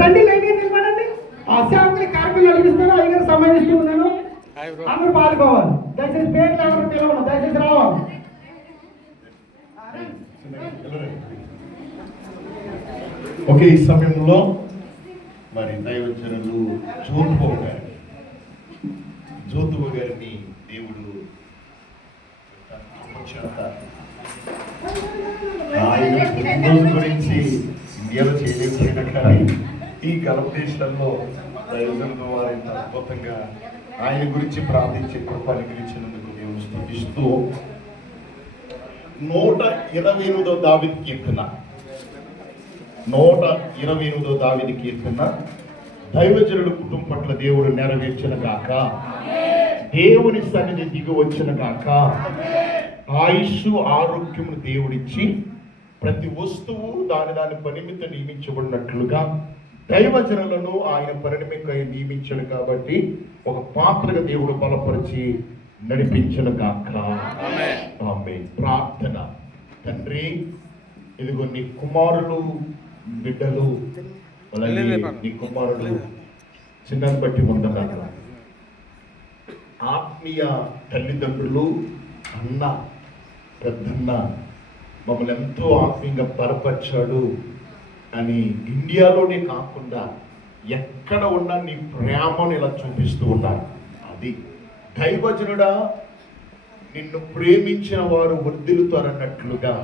రండి లైన్గా నిలబడండి. ఆ సేవకుని కార్యక్రమం నడిపిస్తాను, అయ్యగారు సంబంధిస్తూ ఉన్నాను. అందరూ పాల్గొవాలి. దయచేసి పేర్లు ఎవరు పిలవను, దయచేసి రావాలి. ఓకే, ఈ సమయంలో మరి దైవజనులు జ్యోతుబ గారిని దేవుడు ఆయన గురించి ఇండియాలో చేయలేకపోయినా కానీ ఈ గల్ఫ్ దేశాల్లో దైవజనులు వారి అద్భుతంగా ఆయన గురించి ప్రార్థించే కృప అనుగ్రహించినందుకు దేవుడు స్తుతిస్తూ 128వ దావీదు కీర్తన 128వ దావీదు కీర్తన దైవజనుల కుటుంబం పట్ల దేవుడు నెరవేర్చిన గాక, దేవుని సన్నిధి దిగి వచ్చిన గాక, ఆయుష్ ఆరోగ్యమును దేవుడిచ్చి ప్రతి వస్తువు దాని పరిమిత నియమించబడినట్లుగా దైవజనులను ఆయన పరిమితికై నియమించను కాబట్టి ఒక పాత్రగా దేవుడు బలపరిచి నడిపించను గాక. ఆమేన్. ప్రార్థన. తండ్రి, ఇదిగో నీ కుమారులు బిడ్డలు, అలాగే నీ కుమారుడు చిన్నని బట్టి ఉండగాక, ఆత్మీయ తల్లిదండ్రులు, అన్న పెద్దన్న మమ్మల్ని ఎంతో ఆత్మీయంగా బలపరిచాడు అని ఇండియాలోనే కాకుండా ఎక్కడ ఉన్నా నీ ప్రేమను ఇలా చూపిస్తూ ఉన్నారు. అది దైవజనుడా, నిన్ను ప్రేమించిన వారు వర్ధిల్లుతారన్నట్లుగా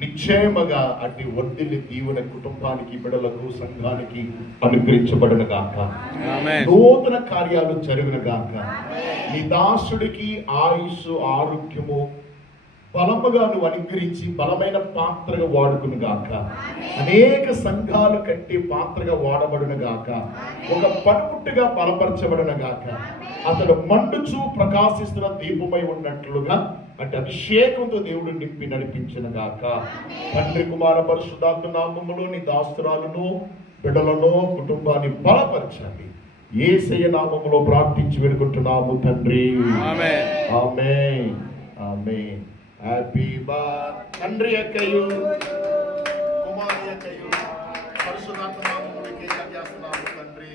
నిశ్చయముగా అటు వర్ధిల్లి దీవెన కుటుంబానికి, బిడలకు, సంఘానికి అనుగ్రహించబడిన గాక. నూతన కార్యాలు జరిగిన గాక. నీ దాసుడికి ఆయుష్ ఆరోగ్యము బలముగా నువ్వు అనుగ్రహించి బలమైన పాత్రగా వాడుకును గాక. అనేక సంఘాలు కట్టి పాత్రగా వాడబడిన గాక. ఒక పనిముట్టుగా బలపరచబడిన గాక. అతడు మండుచు ప్రకాశిస్తున్న దీపమై ఉన్నట్లుగా అంటే అభిషేకంతో దేవుడు నింపి నడిపించిన గాక. తండ్రి, కుమార, పరిశుద్ధాత్మ నామములో నీ దాస్తురాలను, బిడ్డలను, కుటుంబాన్ని బలపరచండి. యేసయ్య నామములో ప్రార్థించి వేడుకుంటున్నాము తండ్రి. ఆమేన్. ఆమేన్. ఆమేన్. హ్యాపీ బర్త్డే తండ్రి యొక్కయు, కుమారి యొక్కయు, పరిశుద్ధాత్మ నామములో కేక చేస్తున్నాము తండ్రి.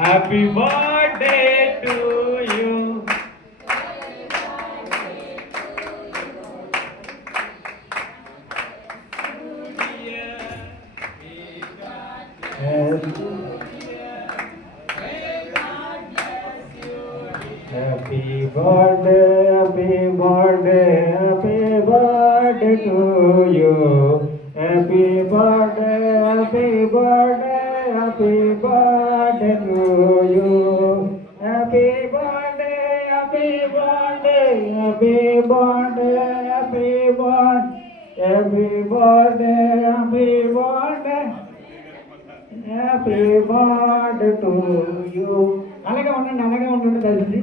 Happy birthday to you. Happy birthday, happy birthday, happy birthday to you. Happy birthday, happy birthday, happy birthday to you. Happy birthday, happy birthday, happy birthday, happy birthday, happy birthday, happy birthday, happy birthday to you. అలాగే ఉండండి, అలాగే ఉండండి దయచేసి.